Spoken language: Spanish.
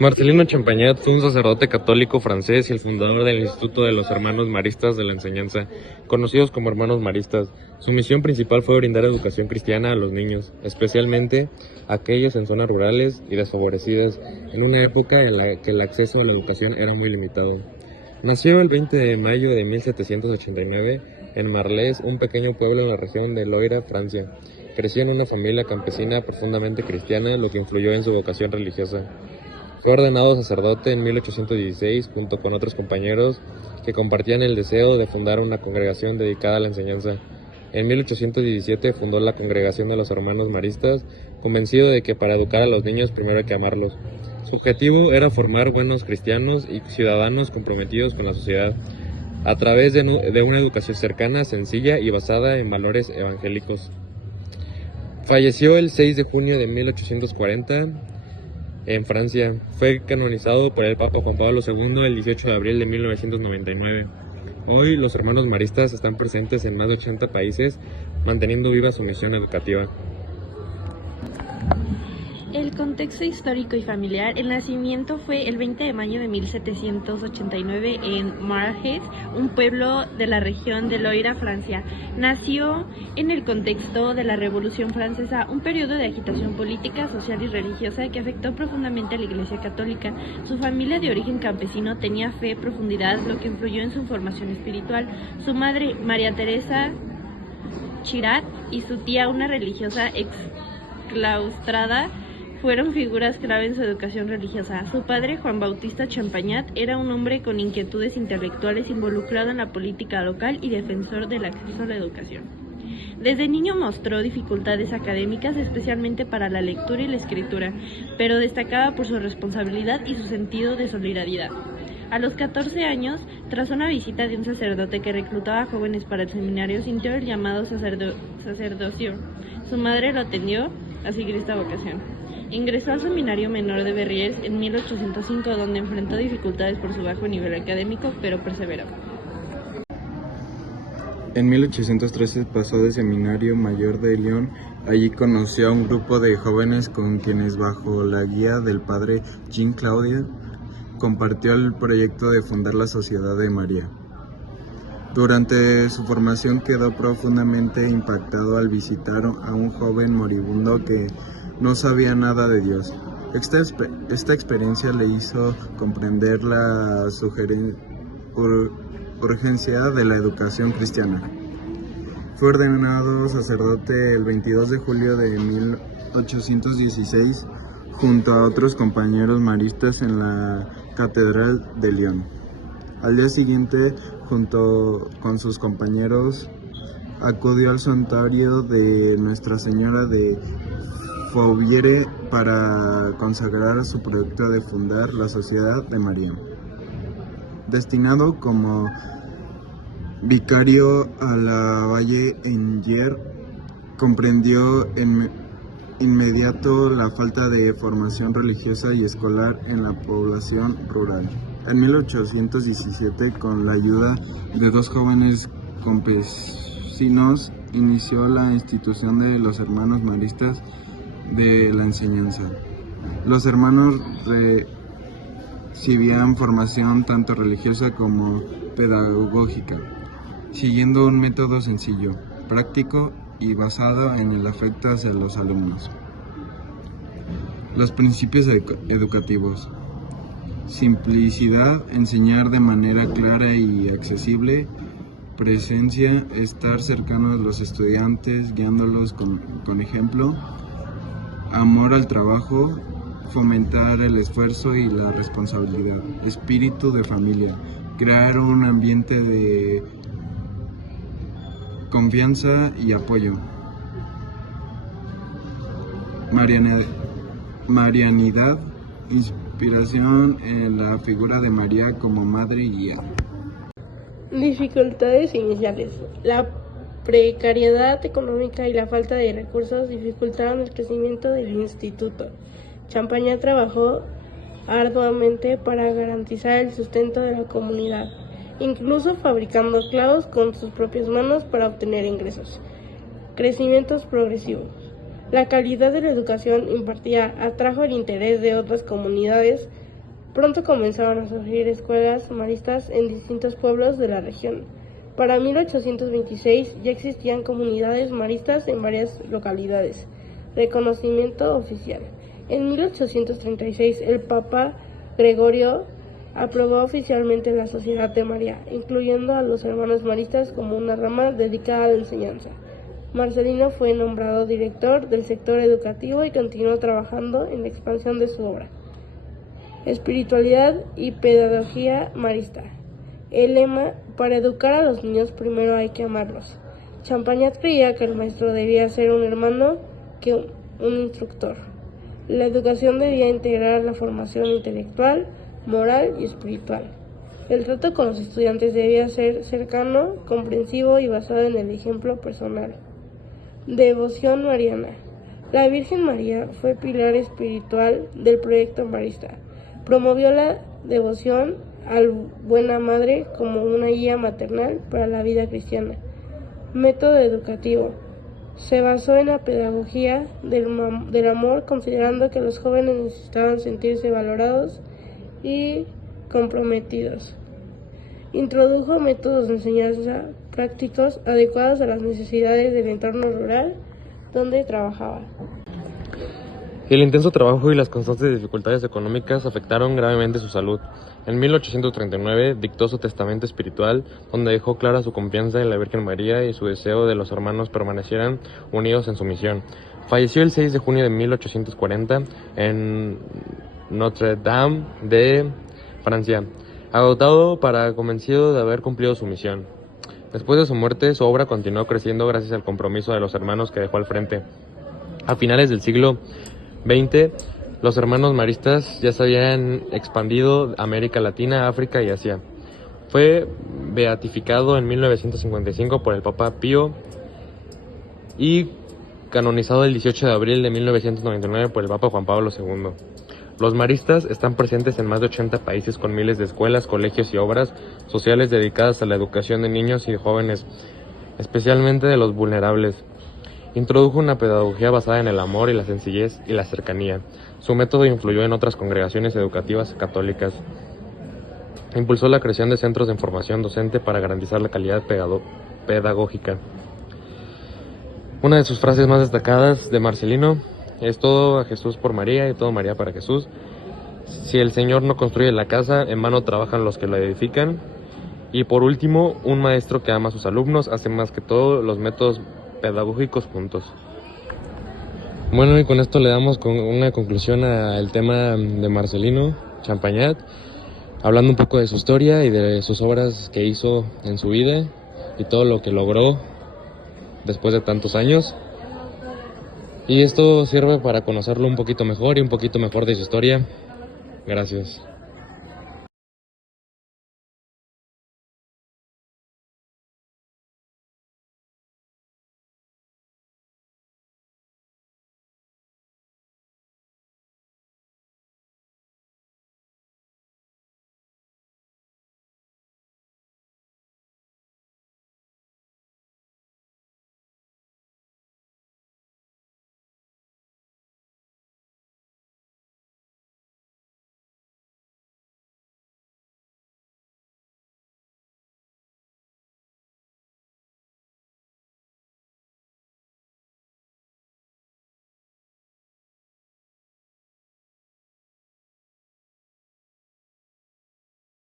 Marcelino Champagnat fue un sacerdote católico francés y el fundador del Instituto de los Hermanos Maristas de la Enseñanza, conocidos como Hermanos Maristas. Su misión principal fue brindar educación cristiana a los niños, especialmente a aquellos en zonas rurales y desfavorecidas, en una época en la que el acceso a la educación era muy limitado. Nació el 20 de mayo de 1789 en Marlés, un pequeño pueblo en la región de Loira, Francia. Creció en una familia campesina profundamente cristiana, lo que influyó en su vocación religiosa. Fue ordenado sacerdote en 1816 junto con otros compañeros que compartían el deseo de fundar una congregación dedicada a la enseñanza. En 1817 fundó la Congregación de los Hermanos Maristas, convencido de que para educar a los niños primero hay que amarlos. Su objetivo era formar buenos cristianos y ciudadanos comprometidos con la sociedad, a través de una educación cercana, sencilla y basada en valores evangélicos. Falleció el 6 de junio de 1840 en Francia. Fue canonizado por el Papa Juan Pablo II el 18 de abril de 1999. Hoy los hermanos maristas están presentes en más de 80 países, manteniendo viva su misión educativa. El contexto histórico y familiar. El nacimiento fue el 20 de mayo de 1789 en Marleix, un pueblo de la región de Loira, Francia. Nació en el contexto de la Revolución Francesa, un periodo de agitación política, social y religiosa que afectó profundamente a la Iglesia Católica. Su familia de origen campesino tenía fe, profundidad, lo que influyó en su formación espiritual. Su madre, María Teresa Chirat, y su tía, una religiosa exclaustrada, fueron figuras clave en su educación religiosa. Su padre, Juan Bautista Champagnat, era un hombre con inquietudes intelectuales involucrado en la política local y defensor del acceso a la educación. Desde niño mostró dificultades académicas, especialmente para la lectura y la escritura, pero destacaba por su responsabilidad y su sentido de solidaridad. A los 14 años, tras una visita de un sacerdote que reclutaba jóvenes para el seminario, sintió el llamado sacerdocio. Su madre lo atendió a seguir esta vocación. Ingresó al Seminario Menor de Verrières en 1805, donde enfrentó dificultades por su bajo nivel académico, pero perseveró. En 1813 pasó de Seminario Mayor de Lyon. Allí conoció a un grupo de jóvenes con quienes, bajo la guía del padre Jean Claude, compartió el proyecto de fundar la Sociedad de María. Durante su formación quedó profundamente impactado al visitar a un joven moribundo que no sabía nada de Dios. Esta experiencia le hizo comprender la urgencia de la educación cristiana. Fue ordenado sacerdote el 22 de julio de 1816 junto a otros compañeros maristas en la Catedral de Lyon. Al día siguiente, junto con sus compañeros, acudió al santuario de Nuestra Señora de Fourvière para consagrar su proyecto de fundar la Sociedad de María. Destinado como vicario a la Valle-Enguer, comprendió inmediato la falta de formación religiosa y escolar en la población rural. En 1817, con la ayuda de dos jóvenes campesinos, inició la institución de los Hermanos Maristas de la Enseñanza. Los hermanos recibían formación tanto religiosa como pedagógica, siguiendo un método sencillo, práctico y basado en el afecto hacia los alumnos. Los principios educativos: simplicidad, enseñar de manera clara y accesible; presencia, estar cercano a los estudiantes, guiándolos con ejemplo; amor al trabajo, fomentar el esfuerzo y la responsabilidad; espíritu de familia, crear un ambiente de confianza y apoyo; marianidad, inspiración en la figura de María como madre y guía. Dificultades iniciales. La precariedad económica y la falta de recursos dificultaron el crecimiento del instituto. Champagnat trabajó arduamente para garantizar el sustento de la comunidad, incluso fabricando clavos con sus propias manos para obtener ingresos. Crecimientos progresivos. La calidad de la educación impartida atrajo el interés de otras comunidades Pronto comenzaron a surgir escuelas maristas en distintos pueblos de la región. Para 1826 ya existían comunidades maristas en varias localidades. Reconocimiento oficial. En 1836 el Papa Gregorio aprobó oficialmente la Sociedad de María, incluyendo a los hermanos maristas como una rama dedicada a la enseñanza. Marcelino fue nombrado director del sector educativo y continuó trabajando en la expansión de su obra. Espiritualidad y pedagogía marista. El lema: para educar a los niños primero hay que amarlos. Champagnat creía que el maestro debía ser un hermano que un instructor. La educación debía integrar la formación intelectual, moral y espiritual. El trato con los estudiantes debía ser cercano, comprensivo y basado en el ejemplo personal. Devoción mariana. La Virgen María fue pilar espiritual del proyecto marista. Promovió la devoción a la Buena Madre como una guía maternal para la vida cristiana. Método educativo. Se basó en la pedagogía del amor, considerando que los jóvenes necesitaban sentirse valorados y comprometidos. Introdujo métodos de enseñanza prácticos adecuados a las necesidades del entorno rural donde trabajaba. El intenso trabajo y las constantes dificultades económicas afectaron gravemente su salud. En 1839 dictó su testamento espiritual, donde dejó clara su confianza en la Virgen María y su deseo de los hermanos permanecieran unidos en su misión. Falleció el 6 de junio de 1840 en Notre Dame de Francia, agotado pero convencido de haber cumplido su misión. Después de su muerte, su obra continuó creciendo gracias al compromiso de los hermanos que dejó al frente. A finales del siglo XX, los hermanos maristas ya se habían expandido a América Latina, África y Asia. Fue beatificado en 1955 por el Papa Pío y canonizado el 18 de abril de 1999 por el Papa Juan Pablo II. Los maristas están presentes en más de 80 países con miles de escuelas, colegios y obras sociales dedicadas a la educación de niños y jóvenes, especialmente de los vulnerables. Introdujo una pedagogía basada en el amor y la sencillez y la cercanía. Su método influyó en otras congregaciones educativas católicas. Impulsó la creación de centros de formación docente para garantizar la calidad pedagógica. Una de sus frases más destacadas de Marcelino es: todo a Jesús por María y todo María para Jesús. Si el Señor no construye la casa, en vano trabajan los que la edifican. Y por último, un maestro que ama a sus alumnos hace más que todo los métodos pedagógicos juntos. Bueno, y con esto le damos una conclusión al tema de Marcelino Champagnat, hablando un poco de su historia y de sus obras que hizo en su vida y todo lo que logró después de tantos años. Y esto sirve para conocerlo un poquito mejor y un poquito mejor de su historia. Gracias.